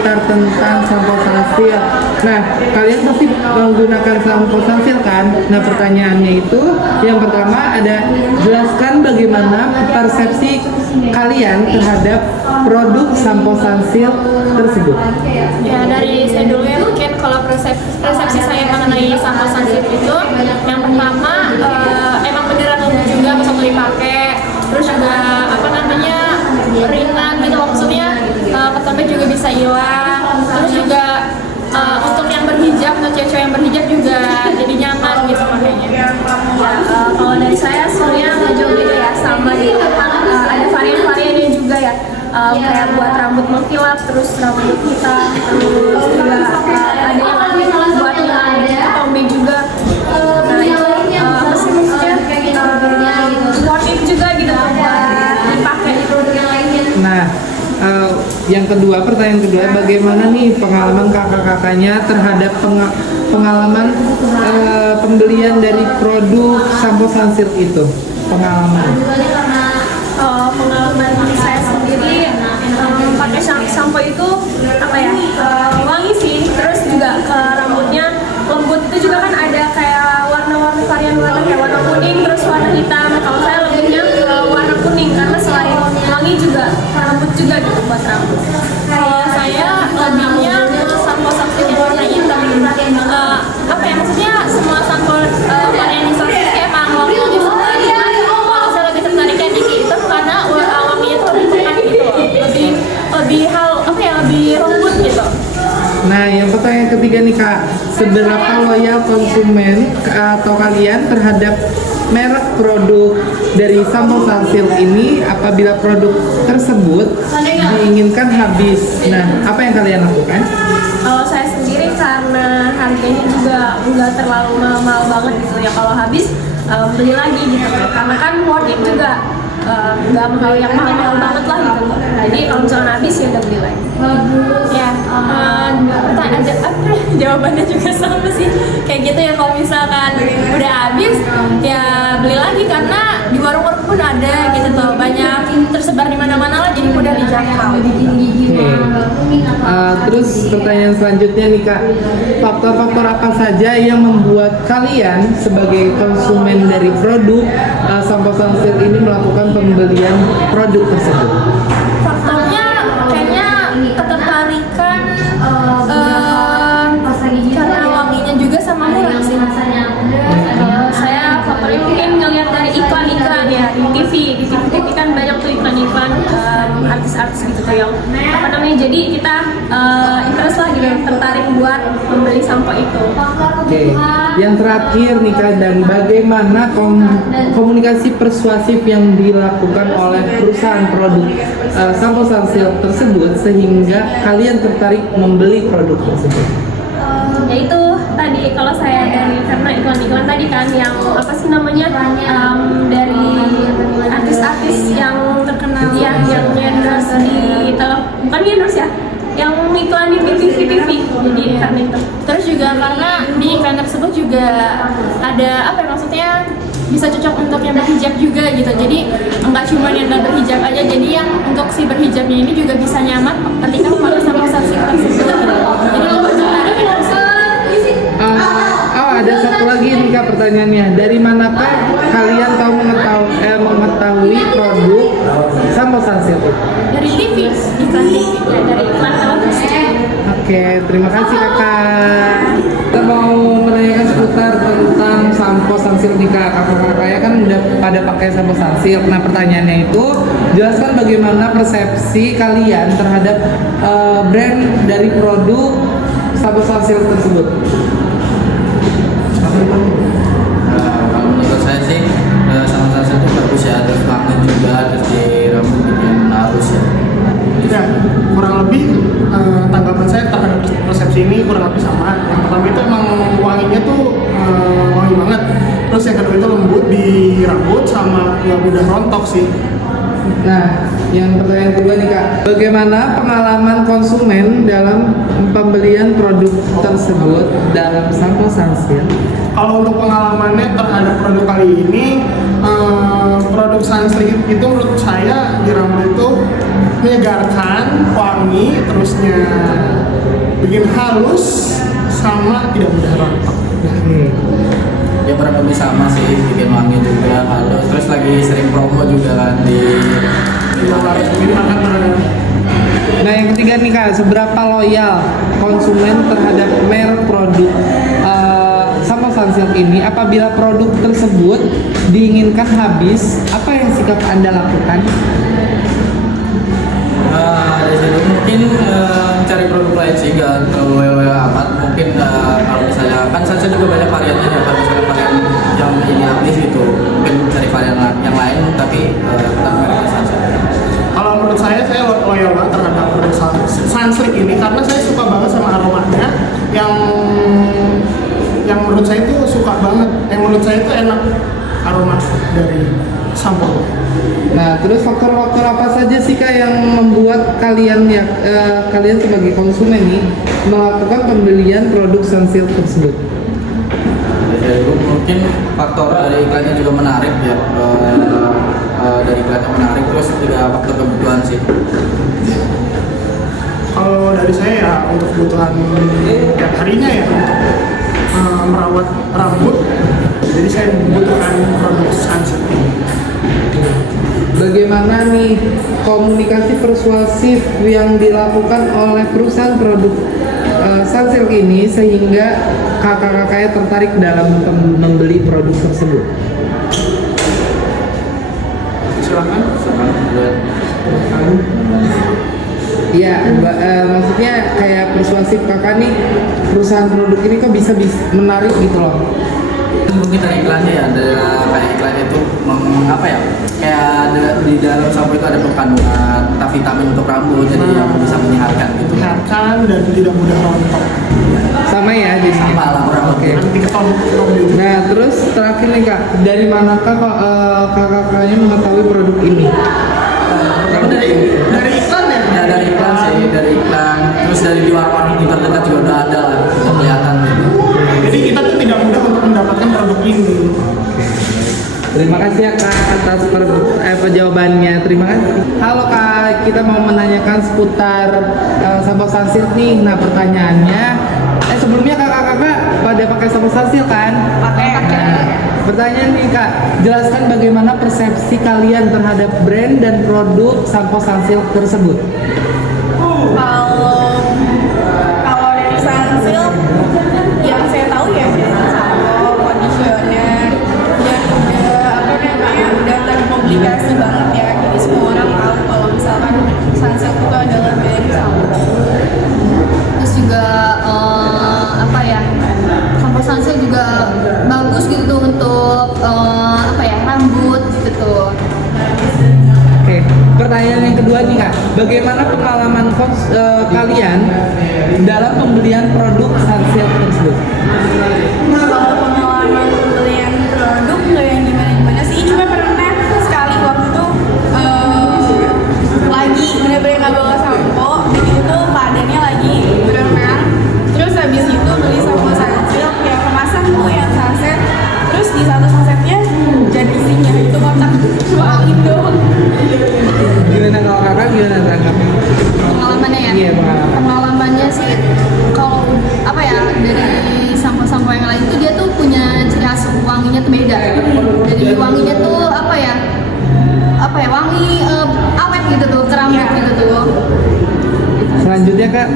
seputar tentang sampo Sunsil. Nah, kalian pasti menggunakan sampo Sunsil kan? Nah, pertanyaannya itu yang pertama ada, jelaskan bagaimana persepsi kalian terhadap produk sampo Sunsil tersebut. Ya, dari saya dulu ya, mungkin kalau persepsi saya mengenai sampo Sunsil itu, yang pertama emang beneran lembut juga pas beli pakai, terus juga ringan gitu, maksudnya ketombe juga bisa hilang, terus juga untuk yang berhijab, untuk cewek-cewek yang berhijab juga jadi nyaman gitu makanya. Kalau dari saya sebenarnya nggak jauh beda ya, sama gitu. Ada varian-variannya juga ya, kayak buat rambut mengkilap, terus rambut hitam, terus juga ada yang buat ketombe juga. Nah itu apa sih maksudnya? Worth it juga gitu buat dipakai. Nah, yang kedua, pertanyaan kedua, bagaimana nih pengalaman kakak-kakaknya terhadap pengalaman pembelian dari produk sampo Sunsil itu? Pengalaman saya sendiri pakai sampo itu apa ya, wangi sih, terus juga ke rambutnya lembut. Itu juga kan ada kayak warna-warna, varian warna kayak warna kuning, terus warna hitam. Kalau saya lebihnya ke warna kuning karena selain wangi juga rambut juga gitu buat rambut. Kalau saya lebihnya sampo Sunsil yang warna hitam. Apa ya, maksudnya semua sampo varian di Sunsil emang wanginya semua, cuman saya lebih tertariknya di hitam karena wanginya tuh lebih pekat gitu, lebih lembut gitu. Nah, yang pertanyaan ketiga nih Kak, seberapa loyal konsumen atau kalian terhadap merek produk dari sampo Sunsil ini apabila produk tersebut diinginkan habis? Nah, apa yang kalian lakukan? Kalau saya sendiri karena harganya juga nggak terlalu mahal banget gitu ya, kalau habis beli lagi gitu, karena kan worth it juga, nggak mahal yang mahal banget lah gitu. Jadi kalau misalnya habis ya udah beli lagi. Ya, jawabannya juga sama sih kayak gitu ya. Kalau misalkan udah habis ya beli lagi, karena di warung-warung pun ada gitu tuh, banyak tersebar di mana-mana lah, jadi mudah dijangkau. Terus pertanyaan selanjutnya nih Kak, faktor-faktor apa saja yang membuat kalian sebagai konsumen dari produk sampo Sunsil ini melakukan pembelian produk tersebut? Faktornya kayaknya ketertarikan karena wanginya juga sama murah sih. Saya faktornya mungkin ngeliat dari iklan-iklan ya di TV kan banyak tuh iklan-iklan artis-artis gitu tuh yang apa namanya, jadi kita interest lah gitu, tertarik buat membeli sampo itu. Oke, yang terakhir nih Kak, dan bagaimana komunikasi persuasif yang dilakukan oleh perusahaan produk sampo Sunsil tersebut sehingga kalian tertarik membeli produk tersebut? Yaitu tadi kalau saya dari karena iklan-iklan tadi kan yang apa sih namanya, dari artis-artis yang terkenal ya, yang endorse di bukan endorse ya, yang iklan di TV, jadi karena itu. Terus juga karena di iklan tersebut juga ada apa ya, maksudnya bisa cocok untuk yang berhijab juga gitu. Jadi enggak cuma yang nggak berhijab aja, jadi yang untuk si berhijabnya ini juga bisa nyaman ketika memakai sampo Sunsil tersebut gitu. Jadi lebih tertarik itu sih. Ada satu lagi nih Kak pertanyaannya, dari manakah kalian mengetahui produk sampo Sunsil itu? Dari TV, iklan TV, Dari iklan televisi. Oke, terima kasih Kakak. Kita mau menanyakan seputar tentang sampo Sunsil nih Kak. Kakak-kakaknya kan udah pada pakai sampo Sunsil. Nah, pertanyaannya itu, jelaskan bagaimana persepsi kalian terhadap brand dari produk sampo Sunsil tersebut. Kalau menurut saya sih sampo Sunsil itu bagus ya, terus wangi juga, terus di rambut juga halus ya. Ya, kurang lebih tanggapan saya terhadap persepsi ini kurang lebih sama. Yang pertama itu emang wanginya tuh wangi banget. Terus yang kedua itu lembut di rambut sama nggak mudah rontok sih. Nah, yang pertanyaan kedua nih Kak, bagaimana pengalaman konsumen dalam pembelian produk tersebut dalam sampo Sunsil? Kalau untuk pengalamannya terhadap produk kali ini, produk sunscreen itu menurut saya di rambut itu menyegarkan, wangi, terusnya bikin halus sama tidak mudah rontok. Ya kurang lebih sama sih, bikin wangi juga, halus. Terus lagi sering promo juga kan di Nah yang ketiga nih Kak, seberapa loyal konsumen terhadap merek produk sampo sunsilk ini? Apabila produk tersebut diinginkan habis, apa yang sikap Anda lakukan? dari situ mungkin cari produk lain sih, nggak terlalu amat. Mungkin kalau misalnya kan saya juga banyak variannya ya, kalau misalnya varian yang ini habis gitu, mungkin cari varian yang lain tapi tetap merek Sunsilk. Kalau menurut saya loyal banget terhadap produk sunscreen ini karena saya suka banget sama aromanya yang menurut saya itu suka banget, yang menurut saya itu enak aroma dari sampo. Nah, terus faktor-faktor apa saja sih Kak yang membuat kalian kalian sebagai konsumen nih melakukan pembelian produk sunsilk tersebut? Dari itu mungkin faktor dari iklannya juga menarik ya, dari iklannya menarik, terus juga faktor kebutuhan sih. Kalau dari saya ya untuk kebutuhan tiap harinya ya untuk merawat rambut, jadi saya membutuhkan produk sunsilk. Bagaimana nih komunikasi persuasif yang dilakukan oleh perusahaan produk sunsilk ini sehingga kakak-kakaknya tertarik dalam membeli produk tersebut? Silakan. Iya, maksudnya kayak persuasif kakak nih perusahaan produk ini kok bisa menarik gitu loh. Mungkin dari iklannya ya, ada kayak iklannya itu apa ya, kayak di dalam sampo itu ada kandungan vitamin untuk rambut, jadi yang bisa menyehatkan gitu. Menyehatkan dan tidak mudah rontok. Sama ya jadi. Sama lah kurang lebih. Nanti keton juga. Nah terus terakhir nih Kak, dari manakah kakak-kakaknya mengetahui produk ini? Pertama Dari iklan ya? ya dari iklan sih, dari iklan, terus dari di warung-warung terdekat juga udah ada lah, kelihatan gitu. Jadi kita tuh tidak mudah untuk mendapatkan produk ini. Terima kasih ya Kak atas jawabannya. Terima kasih. Halo Kak, kita mau menanyakan seputar sampo sunsilk nih. Nah pertanyaannya, sebelumnya kakak-kakak pada pakai sampo sunsilk kan? Pakai. Nah, pertanyaan nih Kak, jelaskan bagaimana persepsi kalian terhadap brand dan produk sampo sunsilk tersebut. Kalau dari sunsilk yang saya tahu ya sampo, conditioner, dan udah terpublikasi banget ya, jadi semua orang tahu kalau misalkan sunsilk itu adalah brand sampo. Terus juga sampo sunsilk juga bagus gitu untuk rambut gitu tuh. Oke, pertanyaan yang kedua nih Kak, bagaimana pengalaman kalian dalam pembelian produk sunsilk tersebut? Kalau pengalaman pembelian produk nggak yang gimana sih, cuma pernah sekali waktu itu lagi bener-bener nggak bawa sampo, begitu tuh keadaannya lagi berenang, terus habis itu beli sampo sunsilk yang kemasan tuh yang saset, terus di satu sasetnya jadi isinya itu kotak cuma angin doang. Gimana kalau kakak, gimana tanggapan? Pengalamannya ya? Iya, Pengalamannya sih kalau dari sampo-sampo yang lain tuh dia tuh punya ciri khas wanginya tuh beda. Jadi wanginya tuh wangi awet gitu tuh, keramik gitu tuh. Selanjutnya Kak,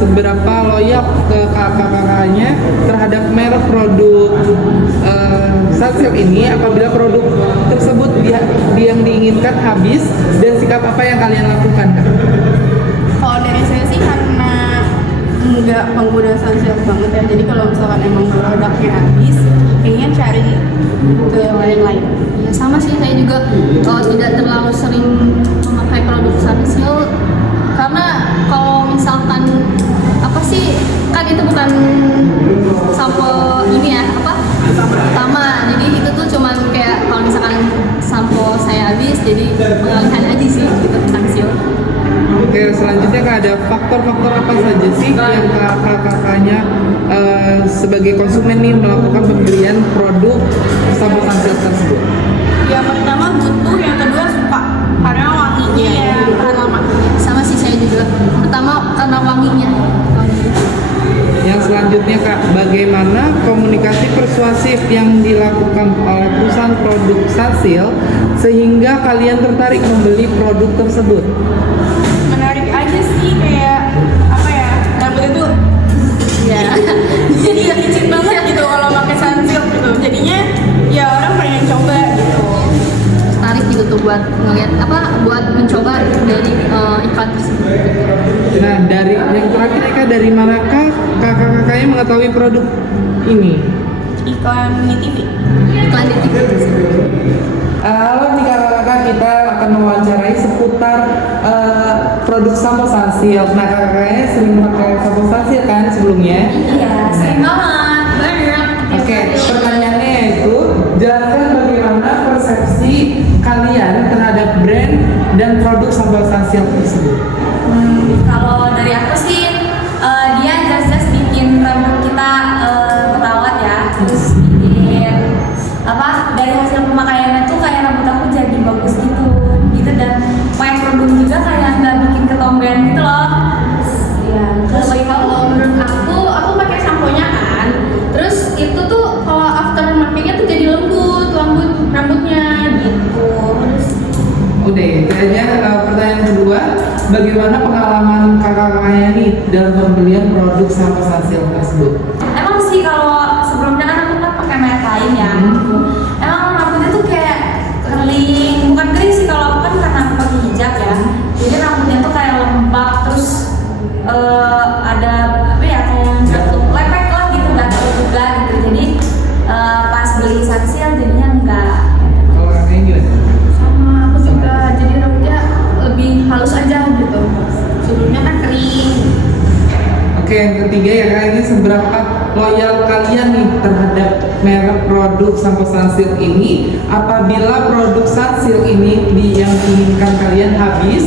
seberapa loyal ke kakak-kakaknya terhadap merek produk sunsilk ini apabila produk tersebut yang diinginkan habis, dan sikap apa yang kalian lakukan Kak? Kalau dari saya sih karena nggak pengguna sunsilk banget ya, jadi kalau misalkan emang produknya habis, kayaknya cari ke yang lain-lain. Ya sama sih, saya juga tidak terlalu sering memakai produk sunsilk karena kalau misalkan kan itu bukan sampo ini ya utama, jadi itu tuh cuman kayak kalau misalkan sampo saya habis jadi pengalihan aja sih gitu sunsilk. Oke, selanjutnya Kak, ada faktor-faktor apa saja sih yang kakak-kakaknya sebagai konsumen nih melakukan pembelian produk sampo sunsilk tersebut? Yang pertama butuh, yang kedua suka karena wanginya ya tahan lama. Sama sih saya juga. Pertama karena wanginya. Yang selanjutnya Kak, bagaimana komunikasi persuasif yang dilakukan oleh perusahaan produk Sunsilk sehingga kalian tertarik membeli produk tersebut? Menarik aja sih, kayak apa ya, rambut itu ya jadi licin banget gitu kalau pakai sunsilk gitu. Jadinya ya orang pengen coba gitu. Tertarik gitu tuh buat ngeliat buat mencoba dari iklan tersebut. Nah, dari yang terakhir Kak, dari manakah kakak-kakaknya mengetahui produk ini? Iklan di TV. Iklan di TV. Halo nih kakak-kakak, kita akan mewawancarai seputar produk sampo Sunsilk. Nah, kakak-kakaknya sering pakai sampo Sunsilk kan sebelumnya? Iya, sering banget. Banyak. Oke, pertanyaannya yaitu jelaskan bagaimana persepsi kalian terhadap brand dan produk sampo Sunsilk tersebut. Kalau dari aku sih, dia jelas-jelas bikin rambut kita terawat ya, terus bikin dari hasil pemakaiannya tuh kayak rambut aku jadi bagus gitu dan pakai kerudung juga kayak nggak bikin ketombean gitu loh. Iya. Terus kalau menurut aku pakai samponya kan. Terus itu tuh kalau after makainya tuh jadi lembut rambutnya gitu. Terus Udah, kayaknya pertanyaan kedua, bagaimana pengalaman kakak-kakaknya nih dalam pembelian produk sampo Sunsilk tersebut? Emang sih kalau sebelumnya kan aku kan pakai merek lain ya. Emang rambutnya tuh kayak kering, bukan kering sih kalau aku kan karena aku pakai hijab ya. Jadi rambutnya tuh kayak lembab terus ada apa ya kayak jatuh lepek lah gitu, nggak tahu juga gitu. Jadi pas beli Sunsilk jadinya enggak. Kalau kakaknya gimana? sama aku juga, jadi rambutnya lebih halus aja gitu. Sebelumnya kan kering. Oke, yang ketiga ya Kak, ini seberapa loyal kalian nih terhadap merek produk sampo Sunsilk ini? Apabila produk Sunsilk ini yang diinginkan kalian habis,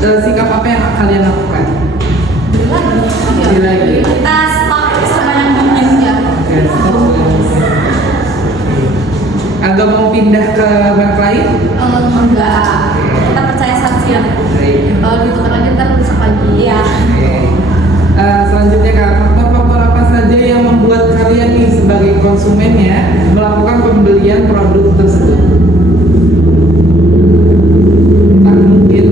sikap apa yang kalian lakukan? Beli lagi. Kita stok sebanyak mungkin ya. Oke, agak mau pindah ke merek lain? Enggak. Kita percaya Sunsilk. Baik. Kalau gitu kan aja ntar rusak lagi. Iya. Oke. Selanjutnya Kak, faktor-faktor apa saja yang membuat kalian nih sebagai konsumennya melakukan pembelian produk tersebut? Tak mungkin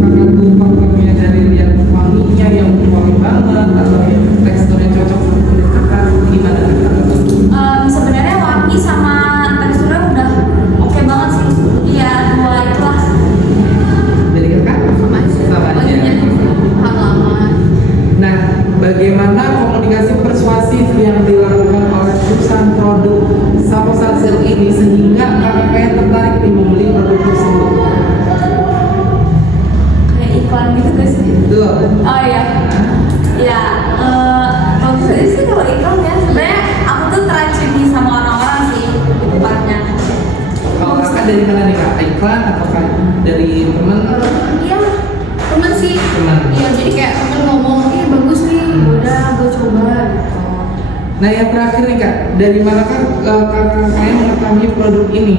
kakak tuh faktornya dari lihat wanginya yang wangi banget atau teksturnya cocok sama kulit kakak, gimana kakak? Sebenarnya wangi sama teksturnya udah oke banget sih. Iya, dua itulah. Dari kakak? Sama aja. Sama aja. Wanginya halaman. Nah, bagaimana komunikasi persuasif yang dilakukan oleh perusahaan produk sampo Sunsilk ini sehingga kakak-kakaknya tertarik nih membeli produk tersebut? Kayak iklan gitu guys. Betul. Oh iya. Ya, kalau saya sih kalau iklan ya sebenarnya aku tuh teracuni sama orang-orang sih di tempatnya. Kalau kakak dari mana nih Kak? Iklan atau Kak dari teman? Iya, temen sih. Teman. Iya, jadi kayak temen ngomong, bagus nih, udah gue coba gitu. Nah, yang terakhir nih Kak, dari manakah kakak-kakaknya mengetahui produk ini?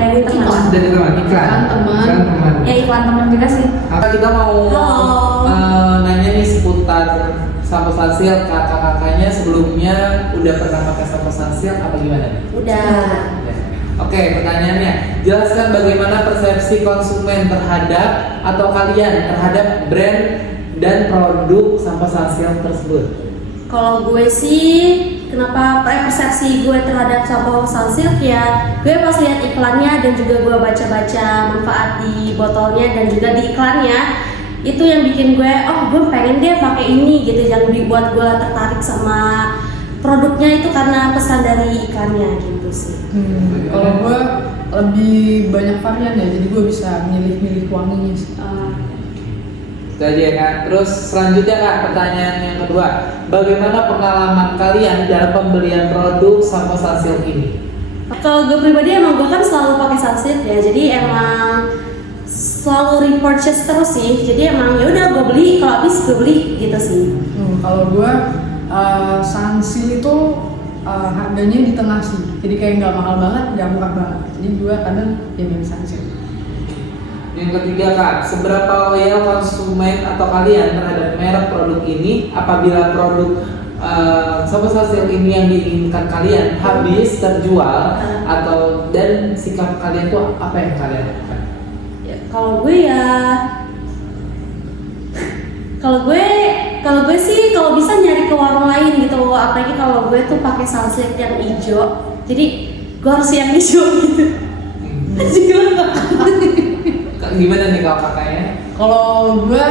Dari teman. Dari teman, iklan. Iklan teman. Iklan teman. Ya iklan teman juga sih. Apa kita mau nanya nih seputar sampo Sunsilk, kakak-kakaknya sebelumnya udah pernah pakai sampo Sunsilk apa gimana nih? Udah. Ya. Oke, pertanyaannya, jelaskan bagaimana persepsi konsumen terhadap atau kalian terhadap brand dan produk sampo Sunsilk tersebut. Kalau gue sih, kenapa persepsi gue terhadap sampo Sunsilk ya, gue pas lihat iklannya dan juga gue baca-baca manfaat di botolnya dan juga di iklannya, itu yang bikin gue, oh gue pengen deh pakai ini gitu, yang dibuat gue tertarik sama produknya itu karena pesan dari iklannya gitu sih. Kalau gue lebih banyak varian ya, jadi gue bisa milih-milih wanginya sih. Itu aja ya Kak. Terus selanjutnya Kak, pertanyaan yang kedua, bagaimana pengalaman kalian dalam pembelian produk sampo Sunsilk ini? Kalau gue pribadi emang gue kan selalu pakai Sunsilk ya, jadi emang selalu repurchase terus sih. Jadi emang ya udah gue beli, kalau habis gue beli gitu sih. Kalau gue Sunsil itu harganya di tengah sih. Jadi kayak nggak mahal banget, nggak murah banget. Jadi gue kadang ya milih Sunsil. Yang ketiga Kak, seberapa loyal konsumen atau kalian terhadap merek produk ini apabila produk Sampo Sunsilk ini yang diinginkan kalian habis terjual atau dan sikap kalian tuh apa yang kalian lakukan? Ya, kalau gue sih kalau bisa nyari ke warung lain gitu, apalagi kalau gue tuh pakai Sunsilk yang hijau, jadi gue harus yang hijau gitu. Gimana nih kalau kakaknya? Kalau gue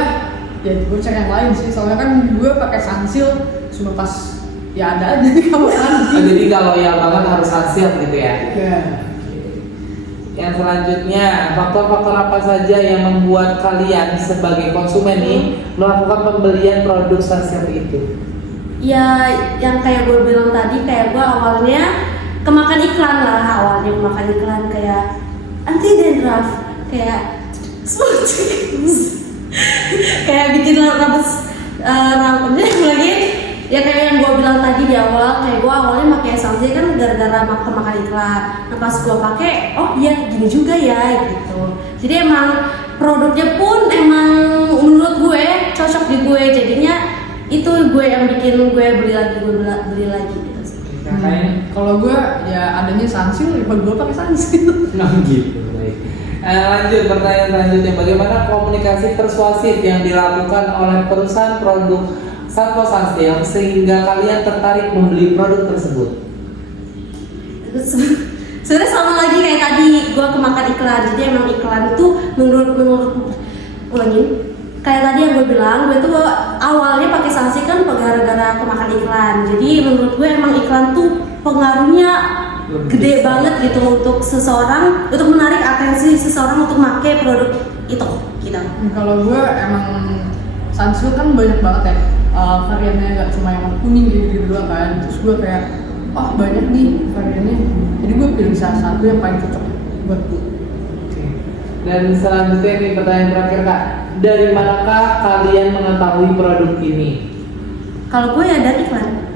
ya gue cari yang lain sih, soalnya kan gue pakai Sunsilk cuma pas ya ada aja di kamar mandi. Jadi kalau yang banget harus Sunsilk gitu ya? Ya. Yang selanjutnya, faktor-faktor apa saja yang membuat kalian sebagai konsumen nih melakukan pembelian produk Sunsilk itu? Ya yang kayak gue bilang tadi, kayak gue awalnya kemakan iklan lah, awalnya kemakan iklan kayak anti dandruff, kayak kayak bikin rambut lagi. Ya kayak yang gue bilang tadi di awal, kayak gue awalnya pakai Sunsilk kan gara-gara makan iklan. Nah pas gue pakai, oh iya gini juga ya gitu. Jadi emang produknya pun emang menurut gue cocok di gue, jadinya itu gue yang bikin gue beli lagi gitu. Kalau gue ya adanya Sunsilk, ya gue pakai Sunsilk. Nah gitu. Baik. Lanjut pertanyaan selanjutnya, bagaimana komunikasi persuasif yang dilakukan oleh perusahaan produk Sampo Sunsilk sehingga kalian tertarik membeli produk tersebut? Sebenarnya sama lagi kayak tadi, gue kemakan iklan. Jadi emang iklan itu menurut ulangin. Kayak tadi yang gue bilang, gue tuh awalnya pakai Sunsilk kan gara-gara kemakan iklan. Jadi menurut gue emang iklan tuh pengaruhnya gede banget gitu untuk seseorang, untuk menarik atensi seseorang untuk pakai produk itu gitu. Kalau gue emang Sunsilk kan banyak banget ya variannya, nggak cuma yang kuning gitu doang kan. Terus gue kayak oh banyak nih variannya, jadi gue pilih salah satu yang paling cocok buat gue. Dan selanjutnya nih pertanyaan terakhir Kak, dari manakah kalian mengetahui produk ini? Kalau gue ya dari iklan.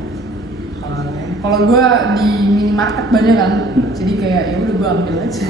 Kalau gue di minimarket banyak kan, jadi kayak ya udah gue ambil aja.